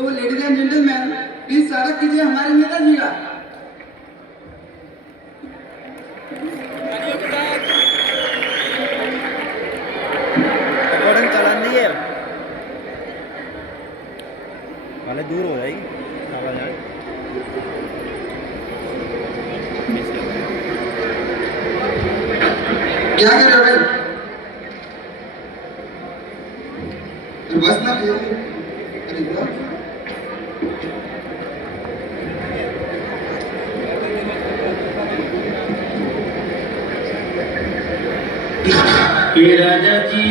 तो ladies and gentleman, please स्वागत कीजिए हमारे नेताजी का। रिकॉर्डिंग चलानी है वाले दूर हो जाएगी आवाज आए। क्या कर रहे हो भाई? बस ना अरे वाह। राजा जी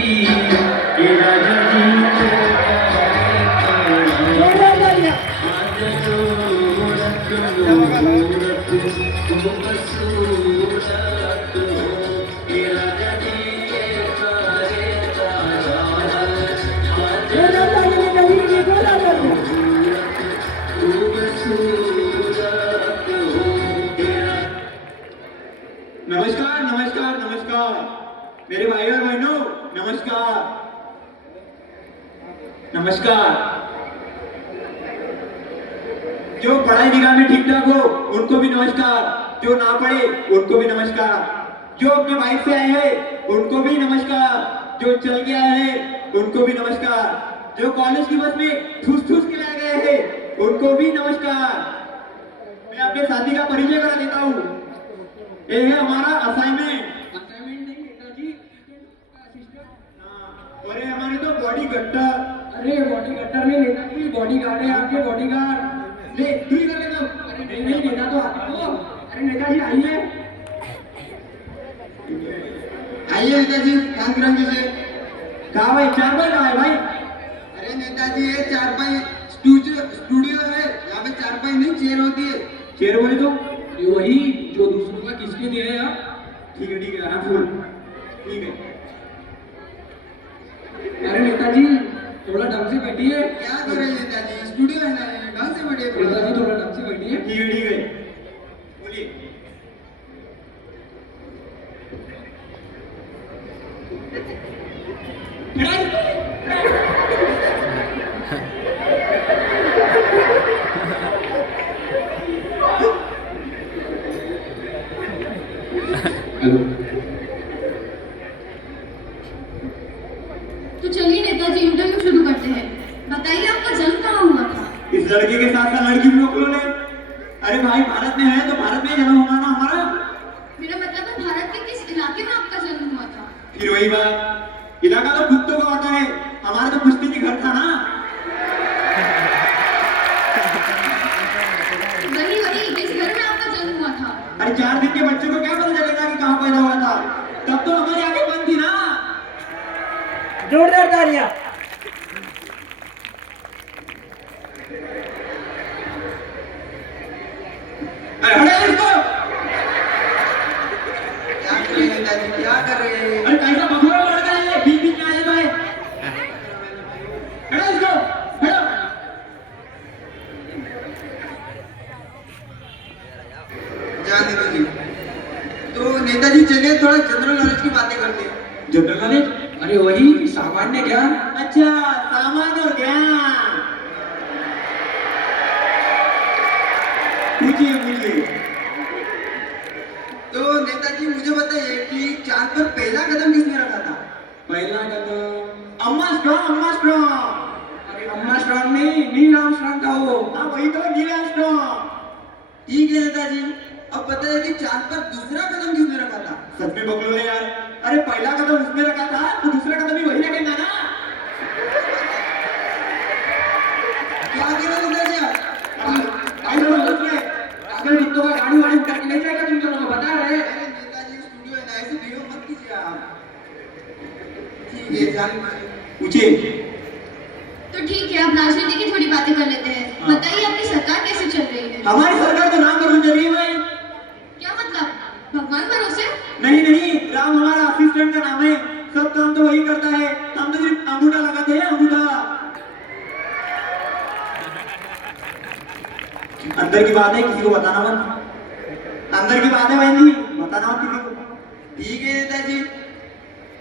नमस्कार नमस्कार नमस्कार मेरे भाइयों और बहनों, नमस्कार नमस्कार। जो पढ़ाई लिखाई में ठीक ठाक हो उनको भी नमस्कार, जो ना पढ़े उनको भी नमस्कार, जो अपने बाइक से आए हैं उनको भी नमस्कार, जो चल के आए हैं उनको भी नमस्कार, जो कॉलेज की बस में ठूस ठूस के लाए गए हैं उनको भी नमस्कार। मैं अपने साथी का परिचय करा देता हूँ। ये है हमारा असाइनमेंट नहीं नेताजी, अरे हमारे तो बॉडी गट्टर। अरे बॉडी गट्टर नहीं नेताजी, बॉडी गार्ड है आपके, बॉडी गार्ड। ले तू ही कर लेना। अरे नहीं नहीं नेता तो आते हो। अरे नेताजी आइए आइए नेताजी, काम करेंगे से। कहा भाई चारपाई कहा है भाई? अरे नेताजी ये चारपाई स्टूडियो है, यहाँ पे चारपाई नहीं चेयर होती है। चेयर बोले तो वही जो दूसरों का किसके दिया है आप। ठीक है आराम फुल ठीक है। अरे नेताजी थोड़ा ढंग से बैठिए। क्या कर रहे हैं नेताजी, स्टूडियो है ना, ढंग से बैठिए थोड़ा। नेताजी थोड़ा ढंग से बैठिए। ठीक है बोलिए। हेलो। तो चलिए नेताजी इंटरव्यू शुरू करते हैं। बताइए आपका जन्म कहाँ हुआ था? इस लड़के के साथ साथ लड़की भी रोक लो ने। अरे भाई भारत में है तो भारत में जन्म होना ना हमारा। मेरा मतलब है भारत के किस इलाके में आपका जन्म हुआ था? फिर वही बात, इलाका तो कुत्तों का होता है, हमारा तो पुश्तैनी घर था ना। वही किस घर में आपका जन्म हुआ था? अरे 4 दिन के बच्चे को क्या पता चलेगा कि कहाँ पैदा हुआ था? तब तो हमारी आंखें बंद थी ना। जोरदार तालियां। अरे हटे इसको। क्या कर रहे हैं नेताजी, क्या कर रहे हैं? अरे कैसा बखोरा लड़का है ये, बीच में आ जाता है। हटे इसको हटो। जाने दीजिए। तो नेताजी चलिए थोड़ा जनरल नॉलेज की बातें करते हैं। General knowledge? अरे वही सामान्य ज्ञान। अच्छा सामान्य और ज्ञान। पूछिए। तो नेताजी मुझे बताइए कि चांद पर पहला कदम किसने रखा था? पहला कदम अम्मा स्ट्रॉन्ग। अरे अम्मा स्ट्रॉन्ग नहीं, नील आर्मस्ट्रॉन्ग था वो। हाँ वही तो नील आर्मस्ट्रॉन्ग। ठीक है नेताजी, अब बताइए कि चांद पर दूसरा कदम किसने रखा था? सच में बकलो है यार। अरे पहला कदम उसने रखा था तो दूसरा कदम भी वही रखेगा ना। क्या कह रहे हैं नेताजी आप? अगर रिक्तो का गाड़ी वाड़ी उठा के ले जाएगा तुम दोनों को बता रहे। अरे नेताजी स्टूडियो है ना, ऐसे बिहेव मत कीजिए आप। ठीक है जान। पूछिए। तो ठीक है, अब राजनीति की थोड़ी बातें कर लेते हैं। हाँ। बताइए आपकी सरकार कैसे चल रही है? हमारी सरकार तो राम भरोसे चल रही है भाई। क्या मतलब? भगवान भरोसे? नहीं राम हमारा असिस्टेंट का नाम है, सब काम तो वही करता है, हम तो सिर्फ अंगूठा लगाते हैं अंगूठा। अंदर की बात है, किसी को बताना मत। अंदर की बात है बहन जी, बताना मत किसी को। ठीक है नेताजी,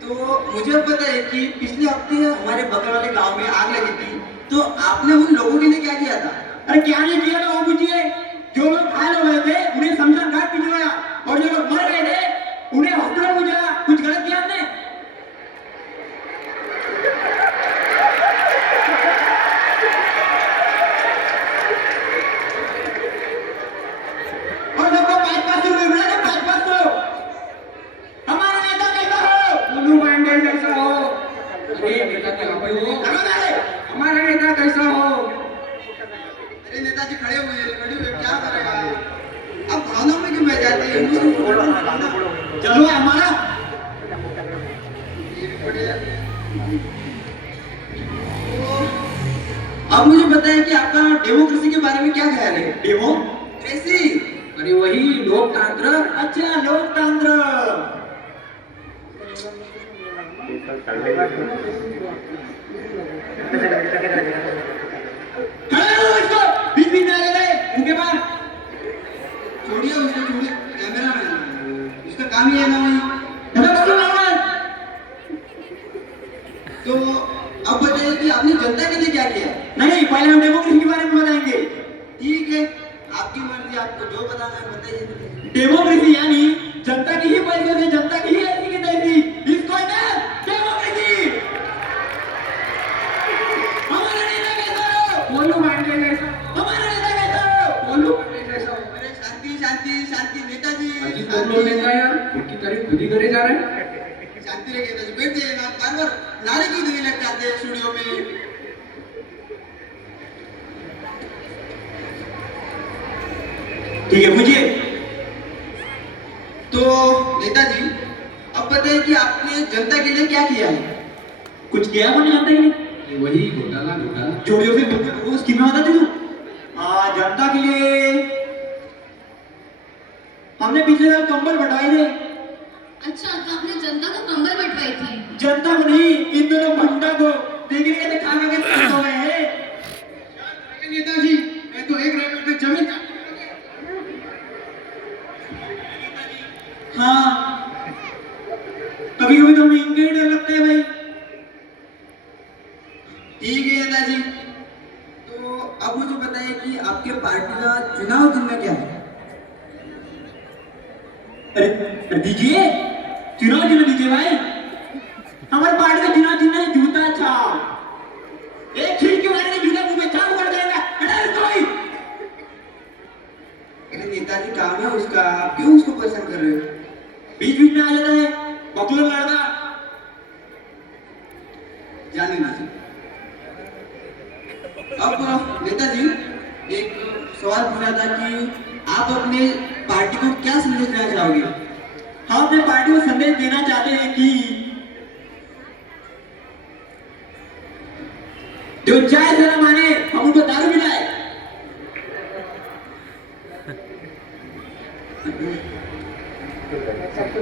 तो मुझे पता है कि पिछले हफ्ते हमारे बगल वाले गांव में आग लगी थी, तो आपने उन लोगों के लिए क्या किया था? अरे क्या नहीं किया था वो पूछिए। जो लोग घायल हो गए थे उन्हें शमशान घाट भिजवाया, और जो लोग मर गए थे उन्हें हॉस्पिटल पहुंचाया। कुछ गलत किया आपने? और सबको 5-5 रुपए मिला था, 5-5 हमारा नेता कैसा हो? गोलू पांडे जैसा हो। अरे नेता क्या हो? हमारा नेता कैसा हो? अरे नेताजी खड़े हुए क्या करेगा? अब भावनाओं में क्यों बह जाते हैं? चलो हमारा अब मुझे बताएं कि आपका डेमोक्रेसी के बारे में क्या ख्याल है? डेमोक्रेसी? अरे वही लोकतंत्र। अच्छा, लोकतंत्र। खड़े रहो इसको, बीच में आ गए उनके पास। छोड़िए उसको, छोड़िए, कैमरा मैन उसका काम ही है ना वही। तो अब बताइए कि आपने जनता के लिए क्या किया? नहीं, पहले हम डेमोक्रेसी के बारे में बताएंगे। ठीक है, आपकी मर्जी, आपको जो बताना है बताइए। डेमोक्रेसी यानी जनता की ही पैसे से जनता की ही ऐसी की तैसी, इसको है डेमोक्रेसी। हमारा नेता कैसा हो? गोलू पांडे जैसा। हमारा नेता कैसा हो? गोलू पांडे जैसा हो। अरे शांति शांति शांति नेताजी, अजीत तुम लोग नेता यार खुद की तारीफ खुद ही करे जा रहे हैं। शांति रहिए नेताजी, बैठ जाइए ना, बार बार नारे क्यों देने लग जाते हैं स्टूडियो में? ठीक है, पूछिए। तो नेताजी अब बताइए कि आपने जनता के लिए क्या किया है? कुछ किया आपने जनता के लिए? ये वही घोटाला घोटाला। जोड़ियों से बोलते हो, वो स्कीम में बता दे तू। जनता के लिए हमने पिछले साल कंबल बंटवाए थे। अच्छा, तो आपने जनता को कंबल बंटवाई थी? जनता को नहीं, इन दोनों भंडा को। देखने के लिए खा खा के खत्म हो गए हैं। नेताजी मैं तो एक रैकेट में जमीन हाँ, कभी कभी तो हमें इनके ही डर लगते हैं भाई। ठीक है नेताजी, तो अब मुझे बताइए कि आपके पार्टी का चुनाव चिन्ह क्या है? अरे दीजिए, चुनाव चिन्ह दीजिए भाई। हमारे पार्टी का चुनाव चिन्ह है जूता छाप। एक खिड़की वाले ने जूता मुंह में छाप कर जाएगा। कोई अरे नेताजी काम है उसका, आप क्यों उसको पसंद कर रहे हो? बीच बीच में आ जाता है बकलोल लड़का। जाने दीजिए। अब नेताजी एक सवाल पूछा था कि आप अपने पार्टी को क्या संदेश देना चाहोगे? हम अपने पार्टी को संदेश देना चाहते हैं कि जो चाय से न माने हम उनको दारू पिलाए।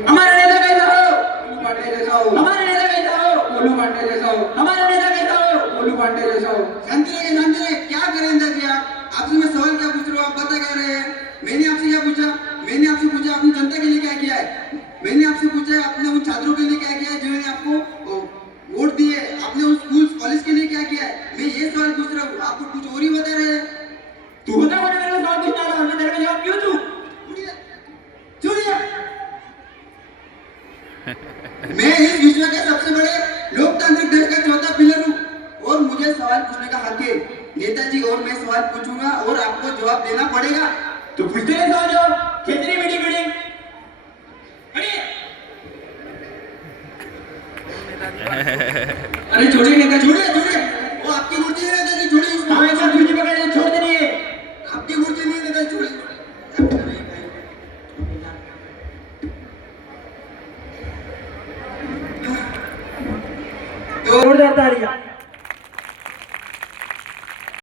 हमारा नेता कैसा हो? गोलू पांडे जैसा हो। हमारा नेता कैसा हो? गोलू पांडे जैसा हो। हमारा नेता कैसा हो? गोलू पांडे जैसा हो। शांति रहिए, क्या करें नेताजी आप? आपसे मैं सवाल क्या पूछ रहा हूँ, आप बता क्या रहे हैं? मैंने आपसे क्या पूछा? मैंने आपसे पूछा आपने जनता के लिए क्या किया है? मैंने आपसे पूछा आपने उन छात्रों के लिए क्या किया है जिन्होंने आपको वोट दिए? आपने उस स्कूल कॉलेज के लिए क्या किया है? मैं ये सवाल पूछ रहा हूँ, आपको कुछ और ही बता रहे हैं। तू होता कोने मेरे को सवाल पूछना था, हमने तेरे का जवाब क्यों दूं? सुनिए, मैं इस विश्व के सबसे बड़े लोकतांत्रिक देश का चौथा पिलर हूँ और मुझे सवाल पूछने का हक है नेताजी, और मैं सवाल पूछूंगा और आपको जवाब देना पड़ेगा। तो पूछते रहे सवाल जवाब। कितनी मीटिंग मीटिंग अरे छोड़िए नेता, छोड़िए।